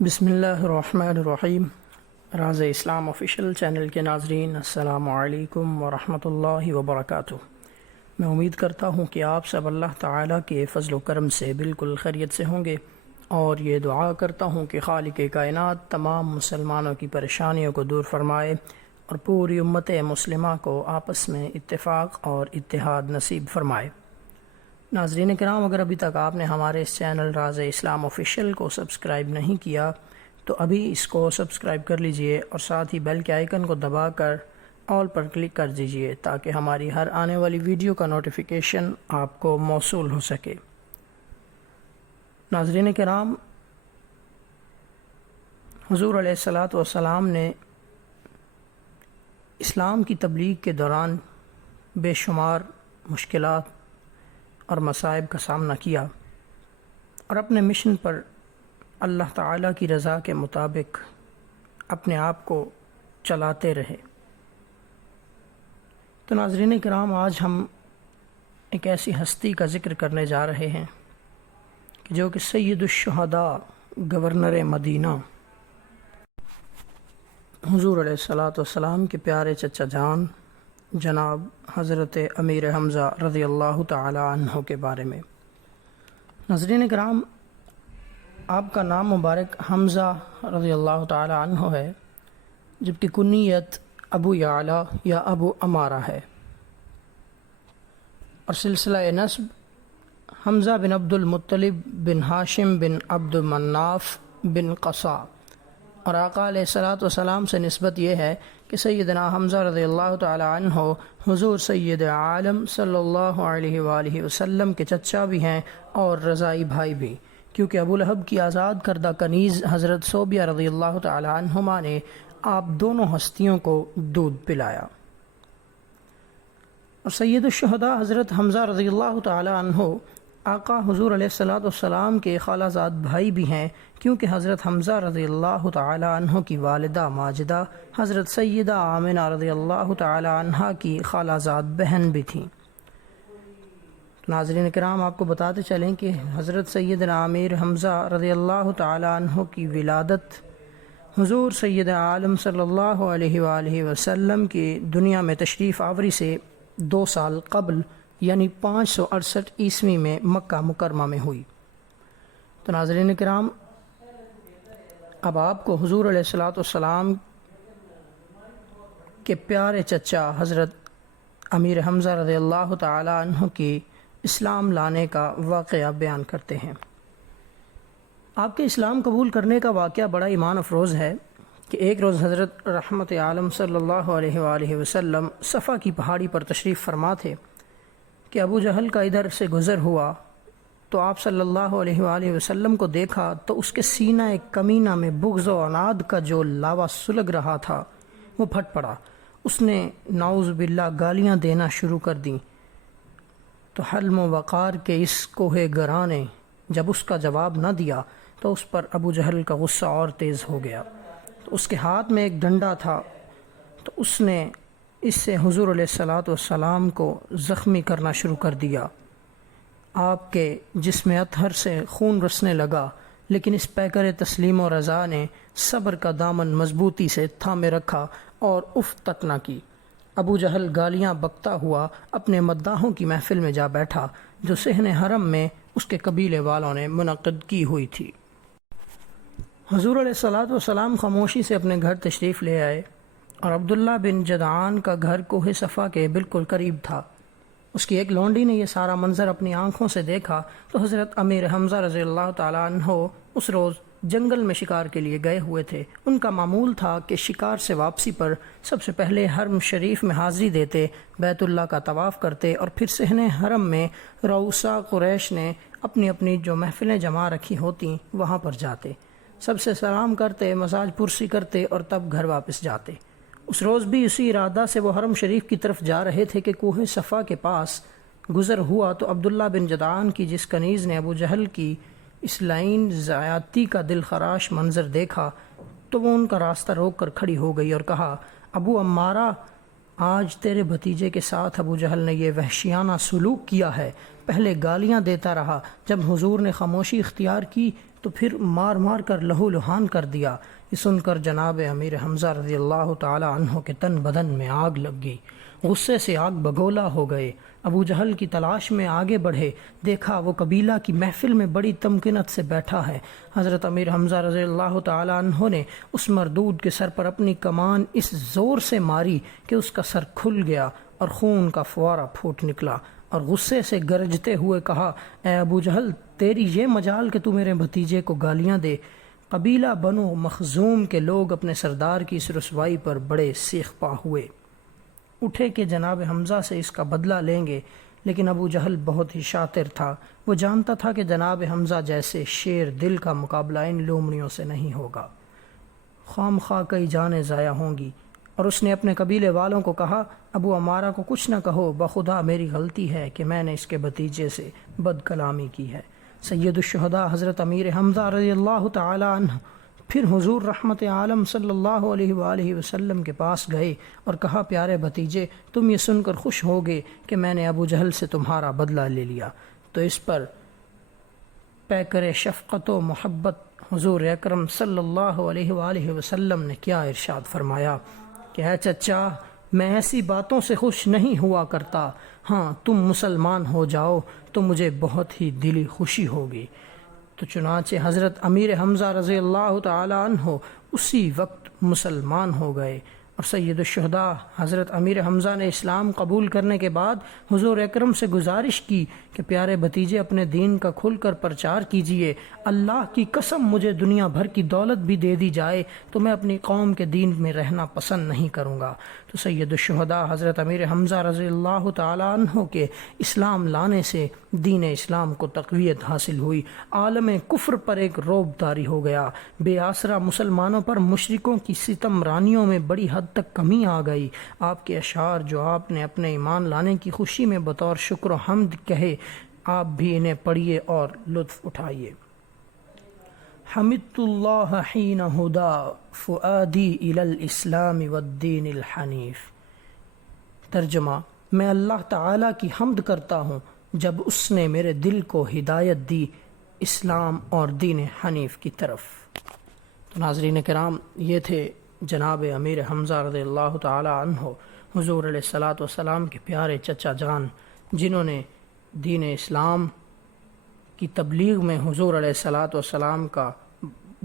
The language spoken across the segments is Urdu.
بسم اللہ الرحمن الرحیم۔ راز اسلام آفیشیل چینل کے ناظرین، السلام علیکم ورحمۃ اللہ وبرکاتہ۔ میں امید کرتا ہوں کہ آپ سب اللہ تعالیٰ کے فضل و کرم سے بالکل خیریت سے ہوں گے، اور یہ دعا کرتا ہوں کہ خالق کائنات تمام مسلمانوں کی پریشانیوں کو دور فرمائے اور پوری امت مسلمہ کو آپس میں اتفاق اور اتحاد نصیب فرمائے۔ ناظرین کرام، اگر ابھی تک آپ نے ہمارے اس چینل راز اسلام آفیشیل کو سبسکرائب نہیں کیا تو ابھی اس کو سبسکرائب کر لیجئے اور ساتھ ہی بیل کے آئیکن کو دبا کر آل پر کلک کر دیجئے تاکہ ہماری ہر آنے والی ویڈیو کا نوٹیفیکیشن آپ کو موصول ہو سکے۔ ناظرین کرام، حضور علیہ الصلاۃ والسلام نے اسلام کی تبلیغ کے دوران بے شمار مشکلات اور مصائب کا سامنا کیا اور اپنے مشن پر اللہ تعالیٰ کی رضا کے مطابق اپنے آپ کو چلاتے رہے۔ تو ناظرین کرام، آج ہم ایک ایسی ہستی کا ذکر کرنے جا رہے ہیں کہ جو کہ سید الشہداء، گورنر مدینہ، حضور علیہ الصلاۃ والسلام کے پیارے چچا جان جناب حضرت امیر حمزہ رضی اللہ تعالی عنہ کے بارے میں۔ ناظرین کرام، آپ کا نام مبارک حمزہ رضی اللہ تعالی عنہ ہے، جبکہ کنیت ابو یعلا یا ابو امارہ ہے، اور سلسلہ نسب حمزہ بن عبد المطلب بن ہاشم بن عبد مناف بن قصا، اور آقا علیہ الصلاۃ والسلام سے نسبت یہ ہے کہ سیدنا حمزہ رضی اللہ تعالی عنہ حضور سید عالم صلی اللہ علیہ وآلہ وسلم کے چچا بھی ہیں اور رضائی بھائی بھی، کیونکہ ابو لہب کی آزاد کردہ کنیز حضرت صوبیہ رضی اللہ تعالی عنہما نے آپ دونوں ہستیوں کو دودھ پلایا۔ اور سید الشہداء حضرت حمزہ رضی اللہ تعالی عنہ آقا حضور علیہ الصلاۃ والسلام کے خالہ زاد بھائی بھی ہیں، کیونکہ حضرت حمزہ رضی اللہ تعالی عنہ کی والدہ ماجدہ حضرت سیدہ آمنہ رضی اللہ تعالی عنہ کی خالہ زاد بہن بھی تھیں۔ ناظرین کرام، آپ کو بتاتے چلیں کہ حضرت سیدنا امیر حمزہ رضی اللہ تعالی عنہ کی ولادت حضور سید عالم صلی اللہ علیہ وآلہ وسلم کی دنیا میں تشریف آوری سے 2 سال قبل یعنی 568 عیسوی میں مکہ مکرمہ میں ہوئی۔ تو ناظرین کرام، اب آپ کو حضور علیہ الصلاۃ والسلام کے پیارے چچا حضرت امیر حمزہ رضی اللہ تعالی عنہ کی اسلام لانے کا واقعہ بیان کرتے ہیں۔ آپ کے اسلام قبول کرنے کا واقعہ بڑا ایمان افروز ہے کہ ایک روز حضرت رحمت عالم صلی اللہ علیہ وآلہ وسلم صفا کی پہاڑی پر تشریف فرما تھے کہ ابو جہل کا ادھر سے گزر ہوا تو آپ صلی اللہ علیہ وآلہ وسلم کو دیکھا تو اس کے سینہ کمینہ میں بغض و عناد کا جو لاوا سلگ رہا تھا وہ پھٹ پڑا۔ اس نے نعوذ باللہ گالیاں دینا شروع کر دیں، تو حلم و وقار کے اس کوہ گراں نے جب اس کا جواب نہ دیا تو اس پر ابو جہل کا غصہ اور تیز ہو گیا۔ تو اس کے ہاتھ میں ایک ڈنڈا تھا، تو اس نے اس سے حضور علیہ الصلاۃ والسلام کو زخمی کرنا شروع کر دیا۔ آپ کے جسم اطہر سے خون رسنے لگا، لیکن اس پیکر تسلیم و رضا نے صبر کا دامن مضبوطی سے تھامے رکھا اور اف تک نہ کی۔ ابو جہل گالیاں بکتا ہوا اپنے مداحوں کی محفل میں جا بیٹھا، جو صحن حرم میں اس کے قبیلے والوں نے منعقد کی ہوئی تھی۔ حضور علیہ الصلاۃ والسلام خاموشی سے اپنے گھر تشریف لے آئے، اور عبداللہ بن جدعان کا گھر کوہ صفا کے بالکل قریب تھا۔ اس کی ایک لونڈی نے یہ سارا منظر اپنی آنکھوں سے دیکھا تو حضرت امیر حمزہ رضی اللہ تعالی عنہ اس روز جنگل میں شکار کے لیے گئے ہوئے تھے۔ ان کا معمول تھا کہ شکار سے واپسی پر سب سے پہلے حرم شریف میں حاضری دیتے، بیت اللہ کا طواف کرتے، اور پھر صحن حرم میں رؤسا قریش نے اپنی اپنی جو محفلیں جما رکھی ہوتی وہاں پر جاتے، سب سے سلام کرتے، مزاج پرسی کرتے اور تب گھر واپس جاتے۔ اس روز بھی اسی ارادہ سے وہ حرم شریف کی طرف جا رہے تھے کہ کوہ صفا کے پاس گزر ہوا تو عبداللہ بن جدعان کی جس کنیز نے ابو جہل کی اس لائن زیادتی کا دل خراش منظر دیکھا تو وہ ان کا راستہ روک کر کھڑی ہو گئی اور کہا، ابو امارہ، آج تیرے بھتیجے کے ساتھ ابو جہل نے یہ وحشیانہ سلوک کیا ہے۔ پہلے گالیاں دیتا رہا، جب حضور نے خاموشی اختیار کی تو پھر مار مار کر لہو لہان کر دیا۔ یہ سن کر جناب امیر حمزہ رضی اللہ تعالی عنہ کے تن بدن میں آگ لگ گئی، غصے سے آگ بگولا ہو گئے۔ ابو جہل کی تلاش میں آگے بڑھے، دیکھا وہ قبیلہ کی محفل میں بڑی تمکنت سے بیٹھا ہے۔ حضرت امیر حمزہ رضی اللہ تعالی عنہ نے اس مردود کے سر پر اپنی کمان اس زور سے ماری کہ اس کا سر کھل گیا اور خون کا فوارہ پھوٹ نکلا، اور غصے سے گرجتے ہوئے کہا، اے ابو جہل، تیری یہ مجال کہ تو میرے بھتیجے کو گالیاں دے۔ قبیلہ بنو مخزوم کے لوگ اپنے سردار کی اس رسوائی پر بڑے سیخ پا ہوئے، اٹھے کہ جناب حمزہ سے اس کا بدلہ لیں گے، لیکن ابو جہل بہت ہی شاطر تھا۔ وہ جانتا تھا کہ جناب حمزہ جیسے شیر دل کا مقابلہ ان لومڑیوں سے نہیں ہوگا، خام خواہ کئی جانیں ضائع ہوں گی، اور اس نے اپنے قبیلے والوں کو کہا، ابو عمارہ کو کچھ نہ کہو، بخدا میری غلطی ہے کہ میں نے اس کے بھتیجے سے بد کلامی کی ہے۔ سید الشہداء حضرت امیر حمزہ رضی اللہ تعالی عنہ پھر حضور رحمت عالم صلی اللہ علیہ وآلہ وسلم کے پاس گئے اور کہا، پیارے بھتیجے، تم یہ سن کر خوش ہوگے کہ میں نے ابو جہل سے تمہارا بدلہ لے لیا۔ تو اس پر پیکر شفقت و محبت حضور اکرم صلی اللہ علیہ وآلہ وسلم نے کیا ارشاد فرمایا کہ اے چچا، میں ایسی باتوں سے خوش نہیں ہوا کرتا، ہاں تم مسلمان ہو جاؤ تو مجھے بہت ہی دلی خوشی ہوگی۔ تو چنانچہ حضرت امیر حمزہ رضی اللہ تعالی عنہ اسی وقت مسلمان ہو گئے، اور سید الشہداء حضرت امیر حمزہ نے اسلام قبول کرنے کے بعد حضور اکرم سے گزارش کی کہ پیارے بھتیجے، اپنے دین کا کھل کر پرچار کیجیے، اللہ کی قسم مجھے دنیا بھر کی دولت بھی دے دی جائے تو میں اپنی قوم کے دین میں رہنا پسند نہیں کروں گا۔ تو سید الشہداء حضرت امیر حمزہ رضی اللہ تعالی عنہ کے اسلام لانے سے دین اسلام کو تقویت حاصل ہوئی، عالم کفر پر ایک رعب طاری ہو گیا، بے آسرا مسلمانوں پر مشرکوں کی ستم رانیوں میں بڑی حد تک کمی آ گئی۔ آپ کے اشعار جو آپ نے اپنے ایمان لانے کی خوشی میں بطور شکر و حمد کہے، آپ بھی انہیں پڑھیے اور لطف اٹھائیے۔ حمدت اللہ حین ہدا فؤادی الی الاسلام والدین الحنیف۔ ترجمہ، میں اللہ تعالیٰ کی حمد کرتا ہوں جب اس نے میرے دل کو ہدایت دی اسلام اور دین حنیف کی طرف۔ تو ناظرین کرام، یہ تھے جناب امیر حمزہ رضی اللہ تعالی عنہ، حضور علیہ الصلاۃ والسلام کے پیارے چچا جان، جنہوں نے دین اسلام کی تبلیغ میں حضور علیہ الصلاۃ والسلام کا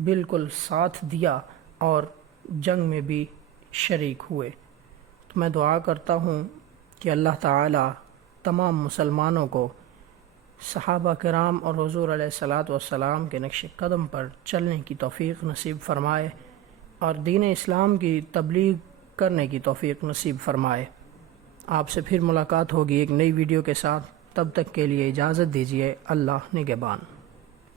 بالکل ساتھ دیا اور جنگ میں بھی شریک ہوئے۔ تو میں دعا کرتا ہوں کہ اللہ تعالی تمام مسلمانوں کو صحابہ کرام اور حضور علیہ الصلاۃ والسلام کے نقش قدم پر چلنے کی توفیق نصیب فرمائے اور دین اسلام کی تبلیغ کرنے کی توفیق نصیب فرمائے۔ آپ سے پھر ملاقات ہوگی ایک نئی ویڈیو کے ساتھ، تب تک کے لیے اجازت دیجیے۔ اللہ نگہبان۔